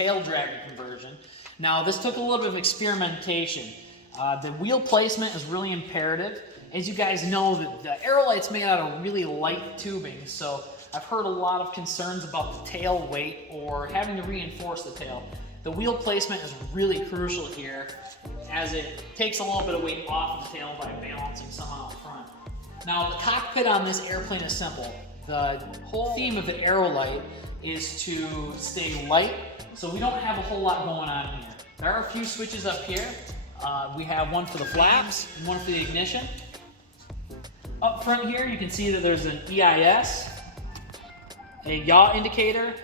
tail dragger conversion. Now this took a little bit of experimentation. The wheel placement is really imperative. As you guys know, the Aerolite's made out of really light tubing, so I've heard a lot of concerns about the tail weight or having to reinforce the tail. The wheel placement is really crucial here, as it takes a little bit of weight off the tail by balancing some out front. Now the cockpit on this airplane is simple. The whole theme of the Aerolite is to stay light, so we don't have a whole lot going on here. There are a few switches up here. We have one for the flaps and one for the ignition. Up front here, you can see that there's an EIS, a yaw indicator,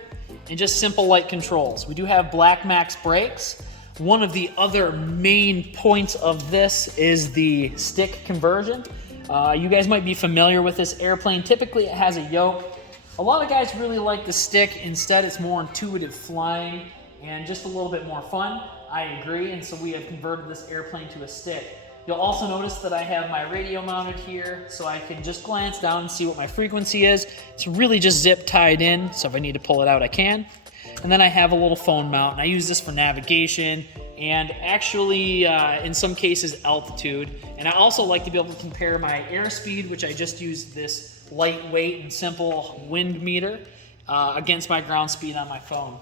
and just simple light controls. We do have Black Max brakes. One of the other main points of this is the stick conversion. You guys might be familiar with this airplane. Typically it has a yoke. A lot of guys really like the stick. Instead, it's more intuitive flying and just a little bit more fun. I agree, and so we have converted this airplane to a stick. You'll also notice that I have my radio mounted here, so I can just glance down and see what my frequency is. It's really just zip tied in, so if I need to pull it out, I can. And then I have a little phone mount, and I use this for navigation and actually, in some cases, altitude. And I also like to be able to compare my airspeed, which I just used this lightweight and simple wind meter, against my ground speed on my phone.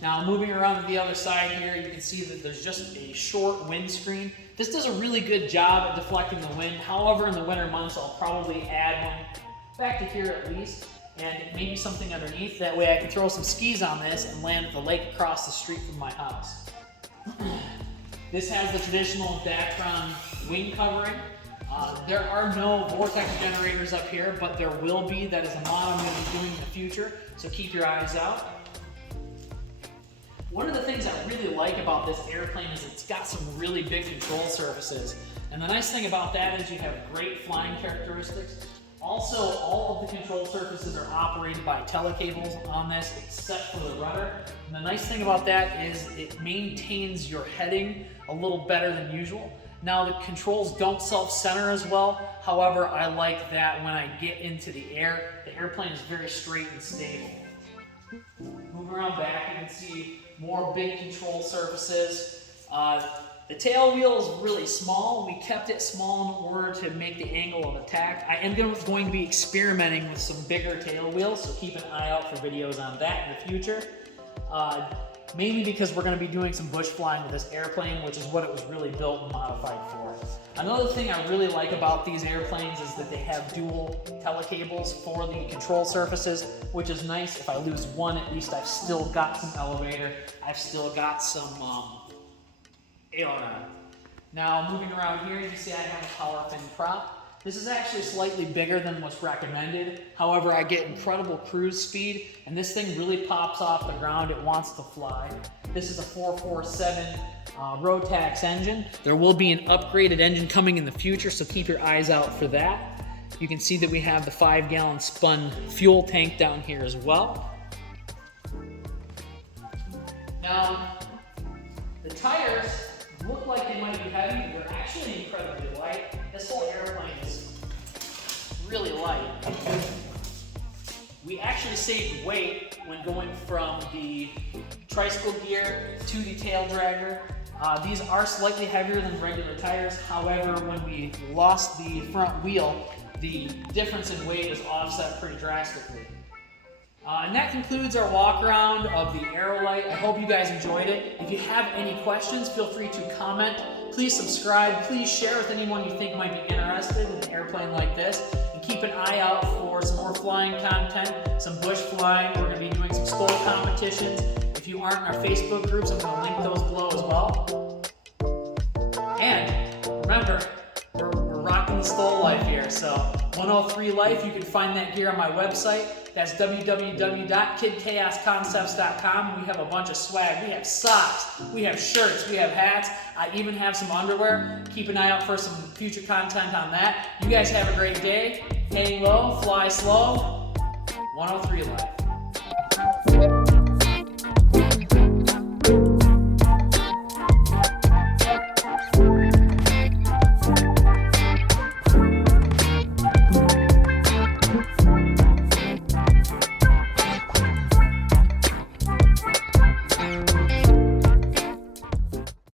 Now, moving around to the other side here, you can see that there's just a short windscreen. This does a really good job at deflecting the wind. However, in the winter months, I'll probably add one back to here at least, and maybe something underneath. That way I can throw some skis on this and land at the lake across the street from my house. This has the traditional Dacron wing covering. There are no vortex generators up here, but there will be. That is a mod I'm going to be doing in the future, so keep your eyes out. One of the things I really like about this airplane is it's got some really big control surfaces. And the nice thing about that is you have great flying characteristics. Also, all of the control surfaces are operated by telecables on this, except for the rudder. And the nice thing about that is it maintains your heading a little better than usual. Now, the controls don't self-center as well. However, I like that when I get into the air, the airplane is very straight and stable. Moving around back, you can see more big control surfaces. The tail wheel is really small. We kept it small in order to make the angle of attack. I am going to be experimenting with some bigger tail wheels, so keep an eye out for videos on that in the future. Mainly because we're going to be doing some bush flying with this airplane, which is what it was really built and modified for. Another thing I really like about these airplanes is that they have dual telecables for the control surfaces, which is nice. If I lose one, at least I've still got some elevator. I've still got some aileron. Now, moving around here, you can see I have a power fin prop. This is actually slightly bigger than what's recommended. However, I get incredible cruise speed, and this thing really pops off the ground. It wants to fly. This is a 447 Rotax engine. There will be an upgraded engine coming in the future, so keep your eyes out for that. You can see that we have the 5-gallon spun fuel tank down here as well. Now, the tires look like they might be heavy. They're actually incredibly light. This whole airplane is really light. We actually saved weight when going from the tricycle gear to the tail dragger. These are slightly heavier than regular tires. However, when we lost the front wheel, the difference in weight is offset pretty drastically. And that concludes our walk around of the Aerolite. I hope you guys enjoyed it. If you have any questions, feel free to comment. Please subscribe. Please share with anyone you think might be interested in an airplane like this. And keep an eye out for some more flying content, some bush flying. We're going to be doing some STOL competitions. If you aren't in our Facebook groups, I'm going to link those below as well. And remember, we're rocking the STOL life here. So 103 Life, you can find that gear on my website. That's www.kidchaosconcepts.com. We have a bunch of swag. We have socks, we have shirts, we have hats. I even have some underwear. Keep an eye out for some future content on that. You guys have a great day. Hang low, fly slow. 103 Life.